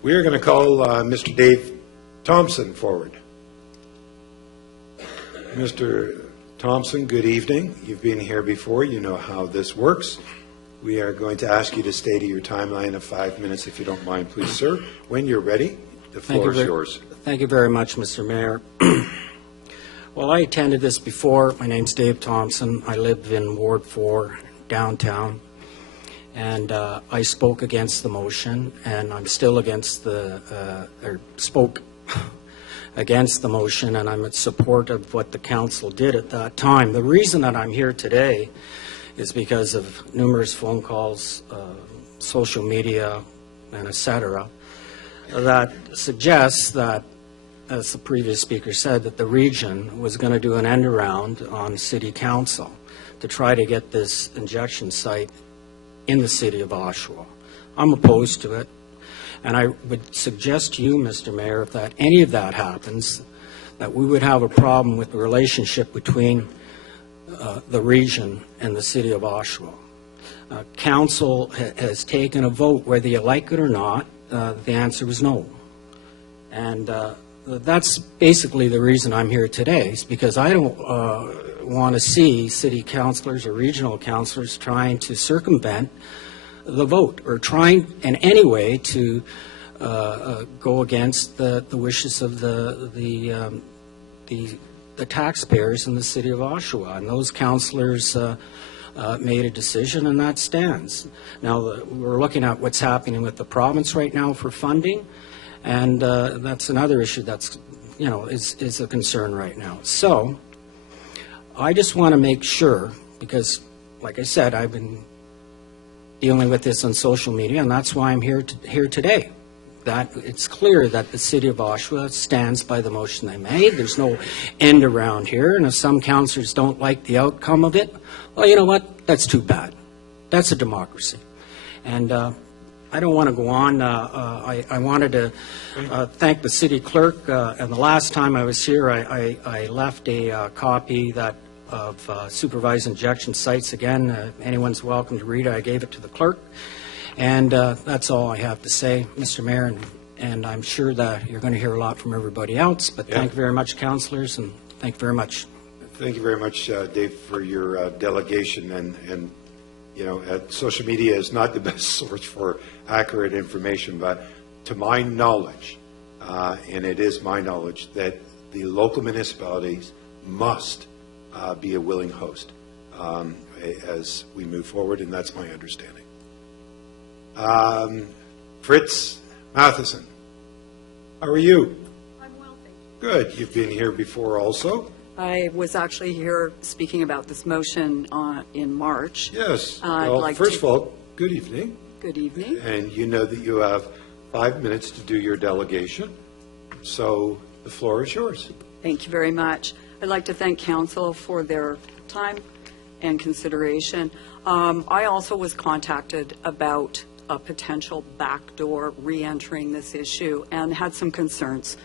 We are going to call Mr. Dave Thompson forward. Mr. Thompson, good evening. You've been here before. You know how this works. We are going to ask you to stay to your timeline of 5 minutes, if you don't mind, please, sir. When you're ready, the floor is yours. Thank you very much, Mr. Mayor. Well, I attended this before. My name's Dave Thompson. I live in Ward 4, downtown. And I spoke against the motion, and I'm still against spoke against the motion, and I'm in support of what the council did at that time. The reason that I'm here today is because of numerous phone calls, social media, and etc., that suggests that, as the previous speaker said, that the region was going to do an end around on city council to try to get this injection site in the city of Oshawa. I'm opposed to it, and I would suggest to you, Mr. Mayor, if that any of that happens, that we would have a problem with the relationship between the region and the city of Oshawa. Council has taken a vote, whether you like it or not. The answer was no, and that's basically the reason I'm here today, is because I don't want to see city councillors or regional councillors trying to circumvent the vote or trying in any way to go against the wishes of the taxpayers in the city of Oshawa. And those councillors made a decision, and that stands. Now, we're looking at what's happening with the province right now for funding, and that's another issue that's, is a concern right now. So I just want to make sure, because, like I said, I've been dealing with this on social media, and that's why I'm here today, that it's clear that the city of Oshawa stands by the motion they made. There's no end around here, and if some councillors don't like the outcome of it, well, you know what? That's too bad. That's a democracy. And I don't want to go on. I wanted to thank the city clerk. And the last time I was here, I left a copy of supervised injection sites. Again, anyone's welcome to read it. I gave it to the clerk. And that's all I have to say, Mr. Mayor. And I'm sure that you're going to hear a lot from everybody else. But thank you very much, councillors, and thank you very much. Thank you very much, Dave, for your delegation. And social media is not the best source for accurate information, but to my knowledge, and it is my knowledge, that the local municipalities must be a willing host as we move forward, and that's my understanding. Fritz Matheson, how are you? I'm well, thank you. Good. You've been here before also. I was actually here speaking about this motion in March. Yes. Well, first of all, good evening. Good evening. And you know that you have 5 minutes to do your delegation. So the floor is yours. Thank you very much. I'd like to thank council for their time and consideration. I also was contacted about a potential backdoor re-entering this issue and had some concerns.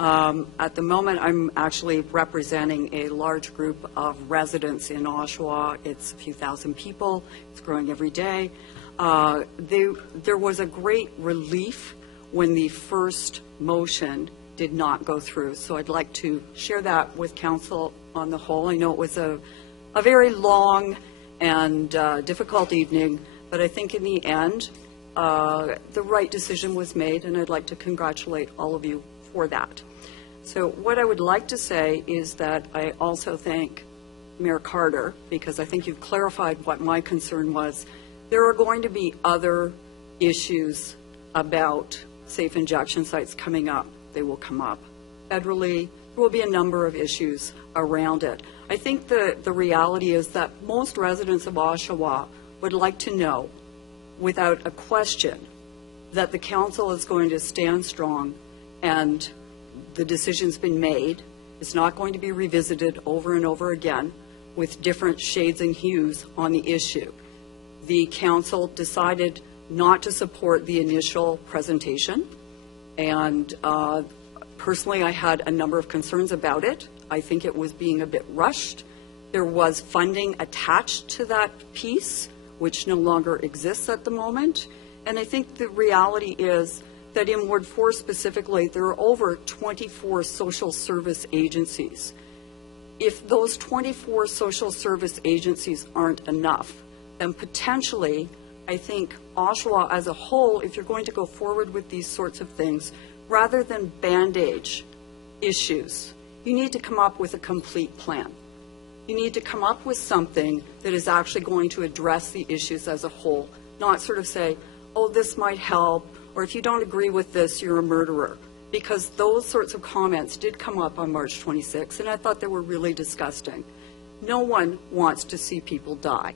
At the moment, I'm actually representing a large group of residents in Oshawa. It's a few thousand people. It's growing every day. There was a great relief when the first motion did not go through. So I'd like to share that with council on the whole. I know it was a very long and difficult evening, but I think in the end, the right decision was made, and I'd like to congratulate all of you for that. So what I would like to say is that I also thank Mayor Carter, because I think you've clarified what my concern was. There are going to be other issues about safe injection sites coming up. They will come up federally. There will be a number of issues around it. I think the reality is that most residents of Oshawa would like to know, without a question, that the council is going to stand strong and the decision's been made. It's not going to be revisited over and over again with different shades and hues on the issue. The council decided not to support the initial presentation, and personally I had a number of concerns about it. I think it was being a bit rushed. There was funding attached to that piece, which no longer exists at the moment. And I think the reality is that in Ward 4 specifically, there are over 24 social service agencies. If those 24 social service agencies aren't enough, then potentially, I think Oshawa as a whole, if you're going to go forward with these sorts of things, rather than bandage issues, you need to come up with a complete plan. You need to come up with something that is actually going to address the issues as a whole, not sort of say, oh, this might help, or if you don't agree with this, you're a murderer. Because those sorts of comments did come up on March 26, and I thought they were really disgusting. No one wants to see people die.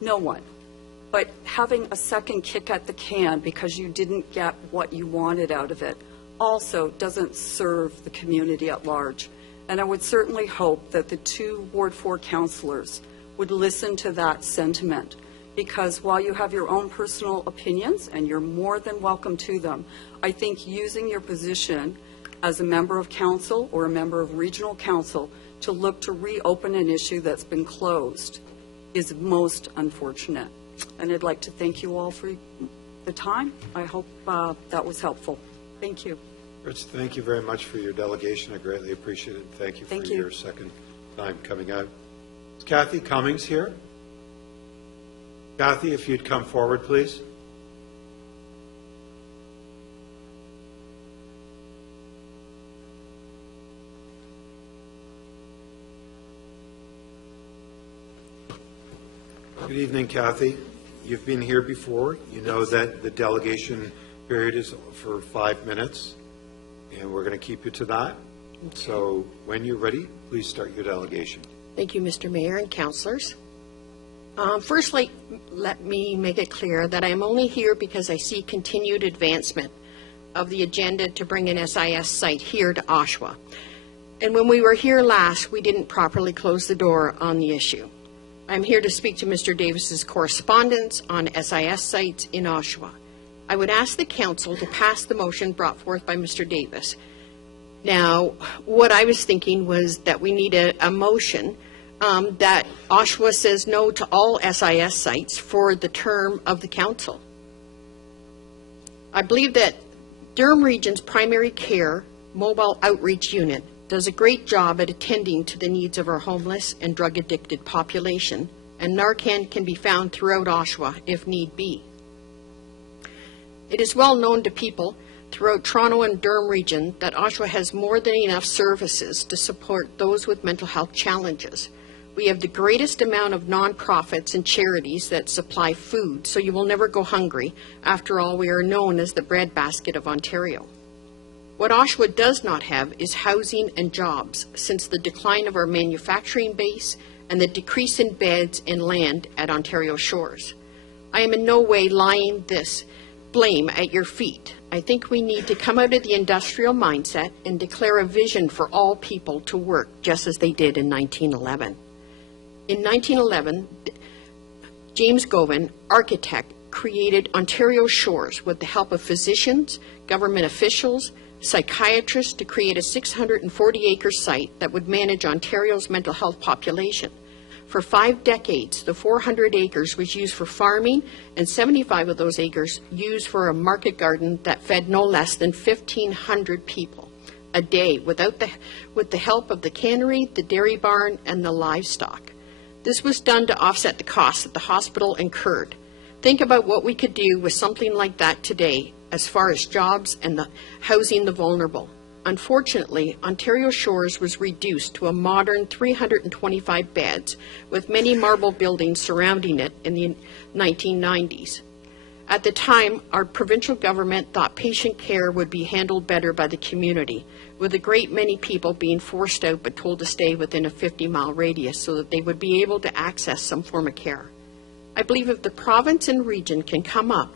No one. But having a second kick at the can because you didn't get what you wanted out of it also doesn't serve the community at large. And I would certainly hope that the 2 Ward 4 councillors would listen to that sentiment, because while you have your own personal opinions, and you're more than welcome to them, I think using your position as a member of council or a member of regional council to look to reopen an issue that's been closed is most unfortunate. And I'd like to thank you all for the time. I hope that was helpful. Thank you. Rich, thank you very much for your delegation. I greatly appreciate it. Thank you for your second time coming out. Is Kathy Cummings here? Kathy, if you'd come forward, please. Good evening, Kathy. You've been here before. You know that the delegation period is for 5 minutes, and we're going to keep you to that. Okay. So when you're ready, please start your delegation. Thank you, Mr. Mayor and councillors. Firstly, let me make it clear that I'm only here because I see continued advancement of the agenda to bring an SIS site here to Oshawa. And when we were here last, we didn't properly close the door on the issue. I'm here to speak to Mr. Davis's correspondence on SIS sites in Oshawa. I would ask the council to pass the motion brought forth by Mr. Davis. Now, what I was thinking was that we need a motion that Oshawa says no to all SIS sites for the term of the council. I believe that Durham Region's primary care mobile outreach unit does a great job at attending to the needs of our homeless and drug-addicted population, and Narcan can be found throughout Oshawa if need be. It is well known to people throughout Toronto and Durham region that Oshawa has more than enough services to support those with mental health challenges. We have the greatest amount of non-profits and charities that supply food, so you will never go hungry. After all, we are known as the breadbasket of Ontario. What Oshawa does not have is housing and jobs, since the decline of our manufacturing base and the decrease in beds and land at Ontario shores. I am in no way laying this blame at your feet. I think we need to come out of the industrial mindset and declare a vision for all people to work just as they did in 1911. In 1911, James Govan, architect, created Ontario Shores with the help of physicians, government officials, psychiatrists to create a 640-acre site that would manage Ontario's mental health population. For 5 decades, the 400 acres was used for farming, and 75 of those acres used for a market garden that fed no less than 1,500 people a day with the help of the cannery, the dairy barn, and the livestock. This was done to offset the costs that the hospital incurred. Think about what we could do with something like that today as far as jobs and the housing the vulnerable. Unfortunately, Ontario Shores was reduced to a modern 325 beds with many marble buildings surrounding it in the 1990s. At the time, our provincial government thought patient care would be handled better by the community, with a great many people being forced out but told to stay within a 50-mile radius so that they would be able to access some form of care. I believe if the province and region can come up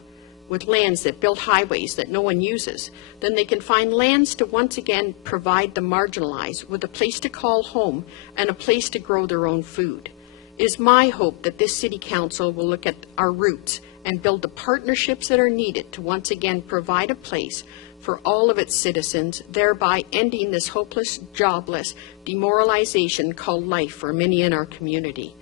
with lands that build highways that no one uses, then they can find lands to once again provide the marginalized with a place to call home and a place to grow their own food. It is my hope that this City Council will look at our roots and build the partnerships that are needed to once again provide a place for all of its citizens, thereby ending this hopeless, jobless demoralization called life for many in our community.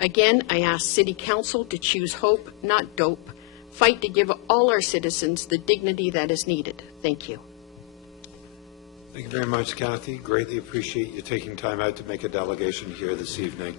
Again, I ask City Council to choose hope, not dope, fight to give all our citizens the dignity that is needed. Thank you. Thank you very much, Kathy. Greatly appreciate you taking time out to make a delegation here this evening.